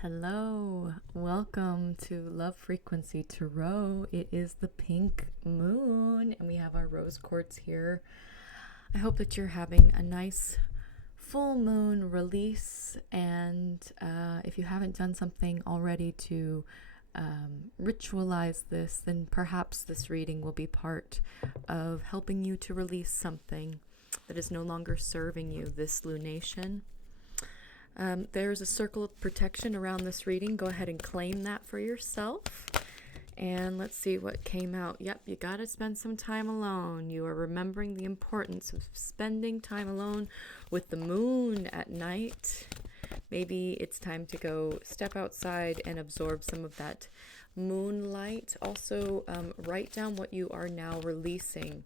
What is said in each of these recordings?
Hello, welcome to Love Frequency Tarot. It is the pink moon and we have our rose quartz here. I hope that you're having a nice full moon release, and if you haven't done something already to ritualize this, then perhaps this reading will be part of helping you to release something that is no longer serving you this lunation. There's a circle of protection around this reading. Go ahead and claim that for yourself. And let's see what came out. Yep, you got to spend some time alone. You are remembering the importance of spending time alone with the moon at night. Maybe it's time to go step outside and absorb some of that moonlight. Also, write down what you are now releasing.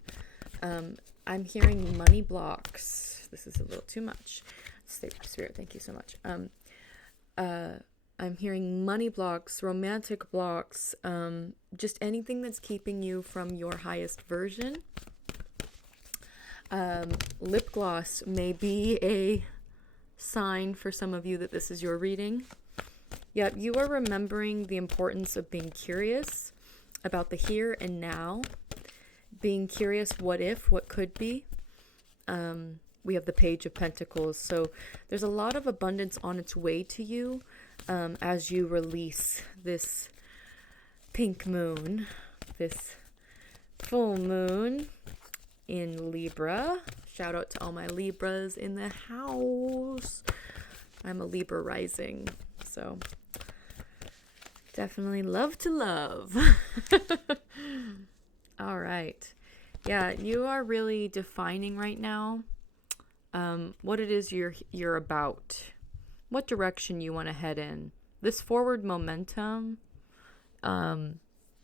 I'm hearing money blocks. This is a little too much. Spirit, thank you so much. I'm hearing money blocks, romantic blocks, just anything that's keeping you from your highest version. Lip gloss may be a sign for some of you that this is your reading. Yep, you are remembering the importance of being curious about the here and now. Being curious, what if, what could be. We have the Page of Pentacles. So there's a lot of abundance on its way to you as you release this pink moon, this full moon in Libra. Shout out to all my Libras in the house. I'm a Libra rising, so definitely love to love. All right. Yeah, you are really defining right now what it is you're about, what direction you want to head in. This forward momentum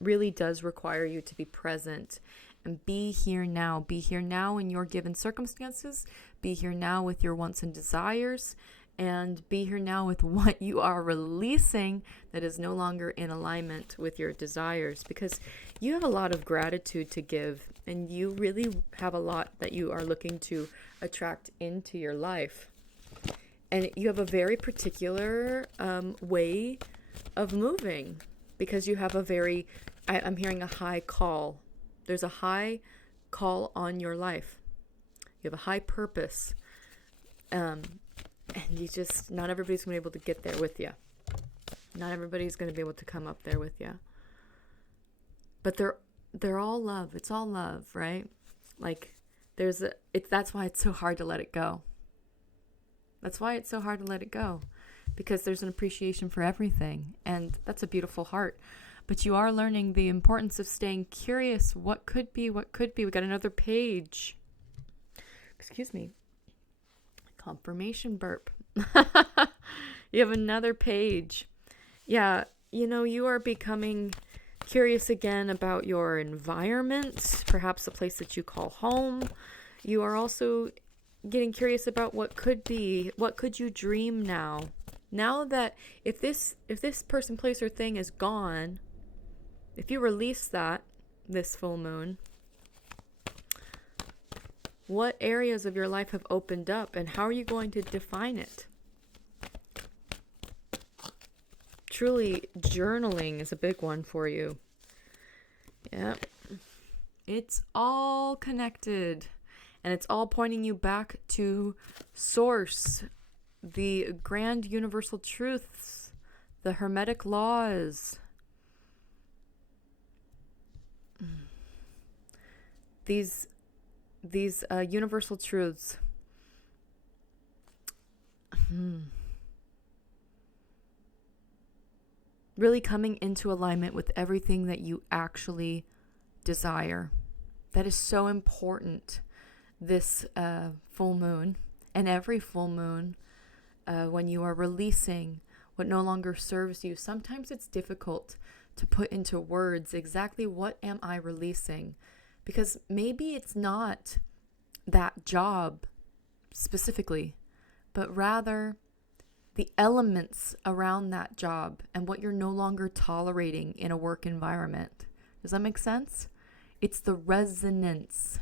really does require you to be present and be here now. Be here now in your given circumstances. Be here now with your wants and desires. And be here now with what you are releasing that is no longer in alignment with your desires, because you have a lot of gratitude to give, and you really have a lot that you are looking to attract into your life. And you have a very particular way of moving, because you have a very, I'm hearing a high call. There's a high call on your life. You have a high purpose. And you just, not everybody's going to be able to get there with you. Not everybody's going to be able to come up there with you. But they're all love. It's all love, right? Like, that's why it's so hard to let it go. That's why it's so hard to let it go. Because there's an appreciation for everything. And that's a beautiful heart. But you are learning the importance of staying curious. What could be, what could be. We got another page. Excuse me. Confirmation burp. You have another page. Yeah, you are becoming curious again about your environment, perhaps a place that you call home. You are also getting curious about what could be. What could you dream now? Now that if this person, place, or thing is gone, if you release that this full moon, what areas of your life have opened up, and how are you going to define it? Truly, journaling is a big one for you. Yeah. It's all connected, and it's all pointing you back to source, the grand universal truths, the hermetic laws. These universal truths. Really coming into alignment with everything that you actually desire. That is so important this full moon, and every full moon, when you are releasing what no longer serves you. Sometimes it's difficult to put into words exactly what am I releasing. Because maybe it's not that job specifically, but rather the elements around that job and what you're no longer tolerating in a work environment. Does that make sense? It's the resonance.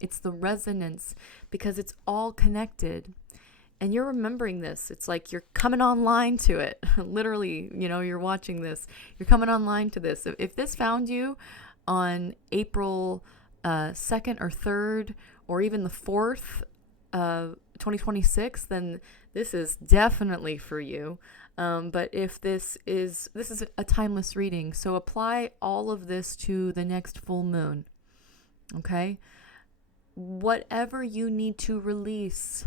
It's the resonance, because it's all connected. And you're remembering this. It's like you're coming online to it. Literally, you're watching this. You're coming online to this. If this found you on April 2nd or 3rd, or even the 4th, 2026, then this is definitely for you. But if this is a timeless reading, so apply all of this to the next full moon. Okay? Whatever you need to release.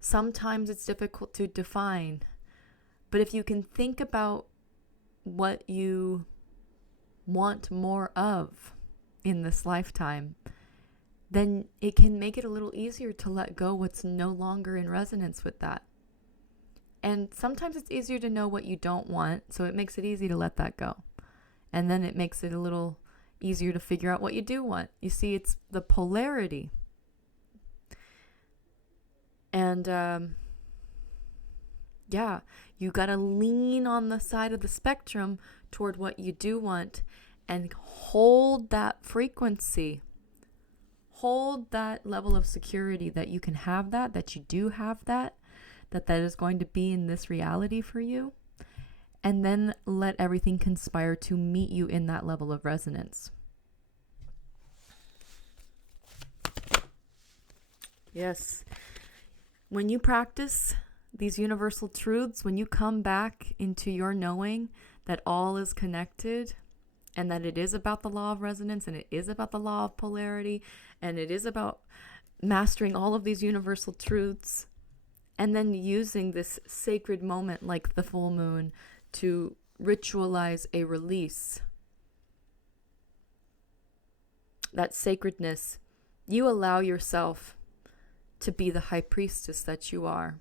Sometimes it's difficult to define, but if you can think about what you want more of in this lifetime, then it can make it a little easier to let go what's no longer in resonance with that. And sometimes it's easier to know what you don't want, so it makes it easy to let that go. And then it makes it a little easier to figure out what you do want. You see, it's the polarity. And you got to lean on the side of the spectrum toward what you do want and hold that frequency. Hold that level of security that you can have that you do have that is going to be in this reality for you. And then let everything conspire to meet you in that level of resonance. Yes. When you practice these universal truths, when you come back into your knowing that all is connected and that it is about the law of resonance and it is about the law of polarity and it is about mastering all of these universal truths, and then using this sacred moment like the full moon to ritualize a release, that sacredness, you allow yourself to be the high priestess that you are.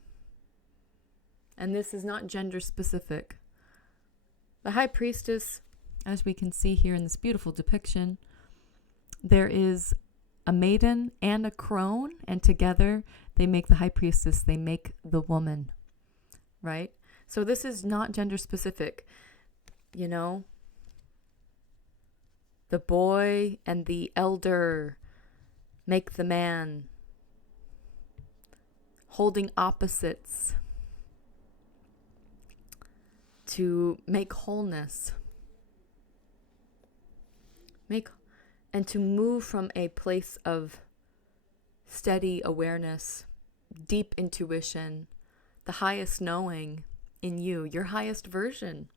And this is not gender specific. The high priestess, as we can see here in this beautiful depiction, there is a maiden and a crone, and together they make the high priestess, they make the woman, right? So this is not gender specific, The boy and the elder make the man, holding opposites to make wholeness, and to move from a place of steady awareness, deep intuition, the highest knowing in you, your highest version,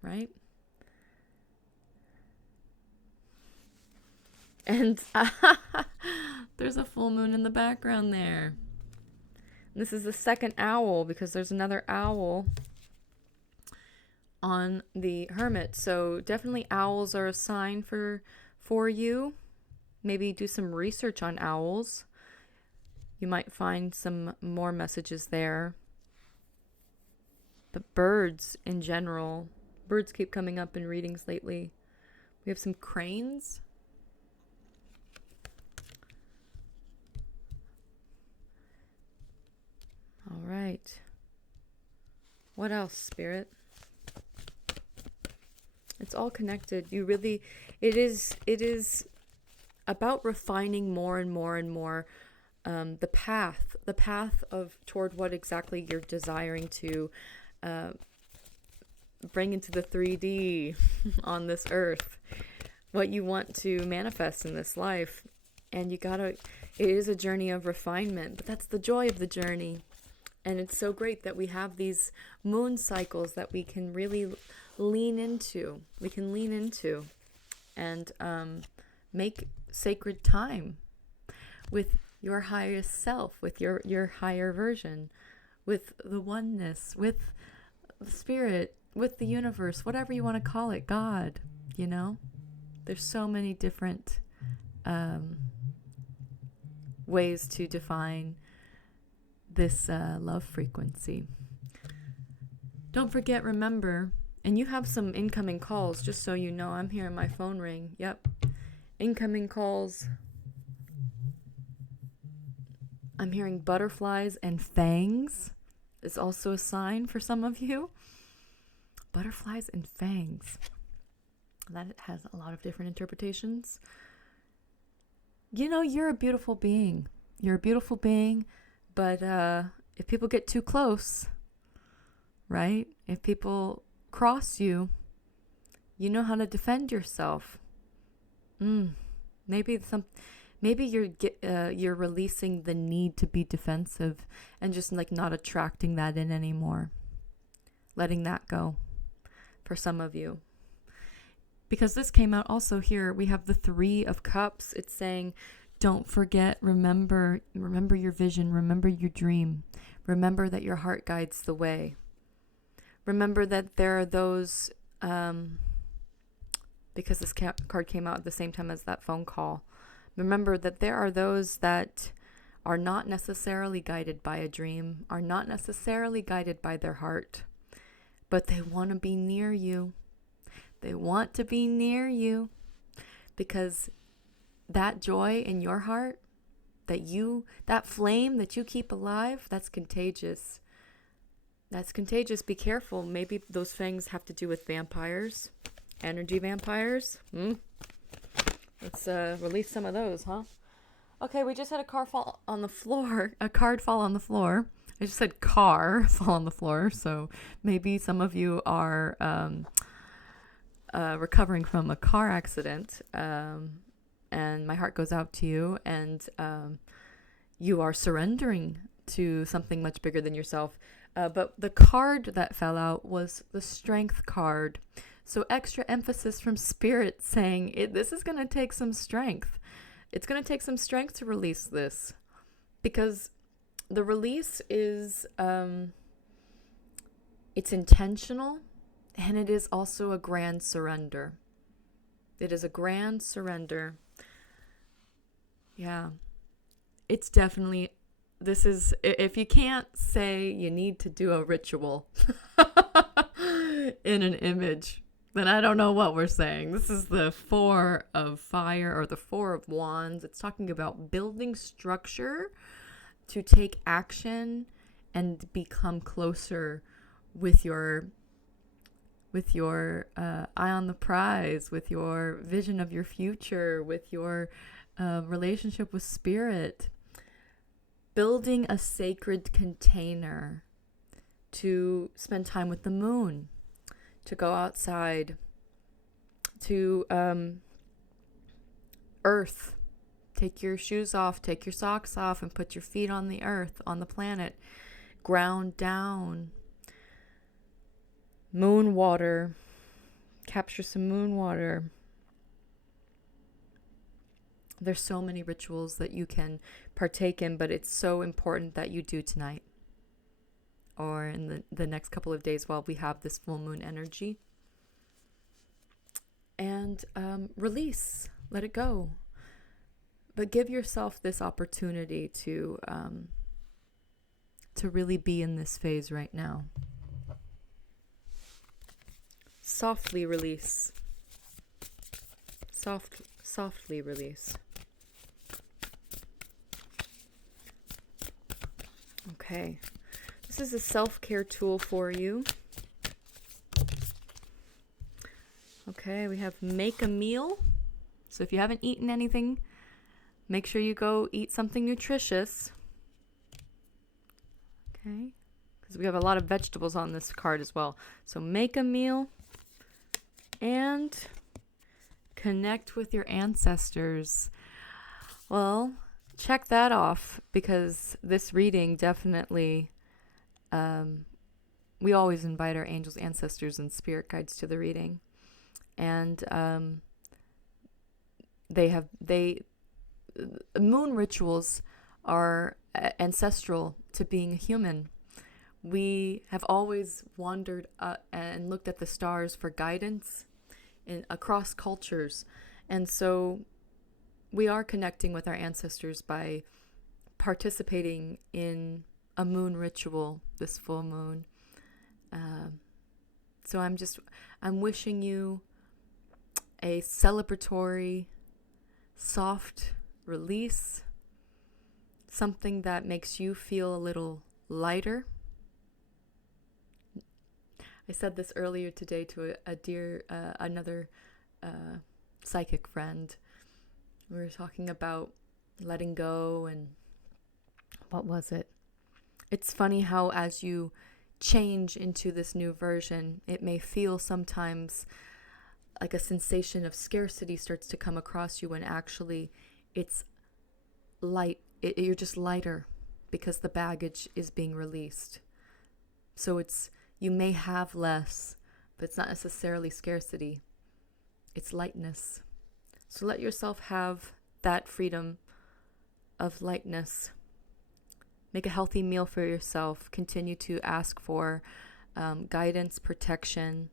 right? And there's a full moon in the background there. This is the second owl because there's another owl on the hermit. So definitely owls are a sign for you. Maybe do some research on owls. You might find some more messages there. But birds in general. Birds keep coming up in readings lately. We have some cranes. All right. What else, Spirit? It's all connected. It is about refining more and more and more the path of toward what exactly you're desiring to bring into the 3D on this earth, what you want to manifest in this life. And it is a journey of refinement, but that's the joy of the journey. And it's so great that we have these moon cycles that we can really lean into. We can lean into and make sacred time with your highest self, with your higher version, with the oneness, with the spirit, with the universe, whatever you want to call it, God, There's so many different ways to define this love frequency. Don't forget, remember, and you have some incoming calls, just so you know. I'm hearing my phone ring. Yep. Incoming calls. I'm hearing butterflies and fangs. It's also a sign for some of you. Butterflies and fangs. That has a lot of different interpretations. You're a beautiful being. You're a beautiful being, but if people get too close, right? If people cross you, you know how to defend yourself. Maybe you're releasing the need to be defensive and just like not attracting that in anymore. Letting that go for some of you. Because this came out also here, we have the 3 of Cups. It's saying, don't forget, remember your vision, remember your dream. Remember that your heart guides the way. Remember that there are those, because this card came out at the same time as that phone call. Remember that there are those that are not necessarily guided by a dream, are not necessarily guided by their heart, but they want to be near you. They want to be near you because that joy in your heart, that flame that you keep alive, that's contagious. That's contagious. Be careful. Maybe those things have to do with vampires, energy vampires. Let's release some of those, huh? Okay, we just had a card fall on the floor. I just said car fall on the floor. So maybe some of you are recovering from a car accident. And my heart goes out to you. And you are surrendering to something much bigger than yourself. But the card that fell out was the Strength card. So extra emphasis from Spirit saying this is going to take some strength. It's going to take some strength to release this. Because the release is, it's intentional, and it is also a grand surrender. It is a grand surrender. Yeah. It's definitely, if you can't say you need to do a ritual in an image, then I don't know what we're saying. This is the 4 of Fire, or the 4 of Wands. It's talking about building structure to take action and become closer with your eye on the prize, with your vision of your future, with your relationship with Spirit. Building a sacred container to spend time with the moon, to go outside, to earth. Take your shoes off, take your socks off, and put your feet on the earth, on the planet. Ground down. Moon water. Capture some moon water. There's so many rituals that you can partake in, but it's so important that you do tonight, or in the next couple of days while we have this full moon energy. And release. Let it go. But give yourself this opportunity to really be in this phase right now. Softly release. Softly release. Okay. This is a self-care tool for you. Okay, we have make a meal. So if you haven't eaten anything, make sure you go eat something nutritious. Okay, because we have a lot of vegetables on this card as well. So make a meal and connect with your ancestors. Well, check that off, because this reading definitely, we always invite our angels, ancestors, and spirit guides to the reading. And moon rituals are ancestral to being a human. We have always wandered and looked at the stars for guidance across cultures. And so we are connecting with our ancestors by participating in a moon ritual, this full moon. So I'm wishing you a celebratory, soft release, something that makes you feel a little lighter. I said this earlier today to another psychic friend. We were talking about letting go and what was it? It's funny how as you change into this new version, it may feel sometimes like a sensation of scarcity starts to come across you when actually it's light. You're just lighter because the baggage is being released. So you may have less, but it's not necessarily scarcity. It's lightness. So let yourself have that freedom of lightness. Make a healthy meal for yourself. Continue to ask for guidance, protection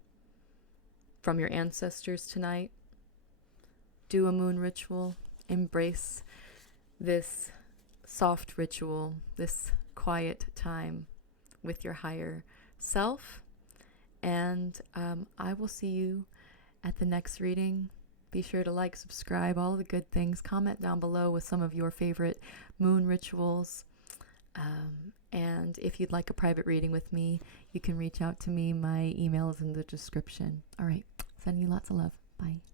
from your ancestors tonight. Do a moon ritual. Embrace this soft ritual, this quiet time with your higher self. And I will see you at the next reading. Be sure to like, subscribe, all the good things. Comment down below with some of your favorite moon rituals. And if you'd like a private reading with me, you can reach out to me. My email is in the description. All right. Sending you lots of love. Bye.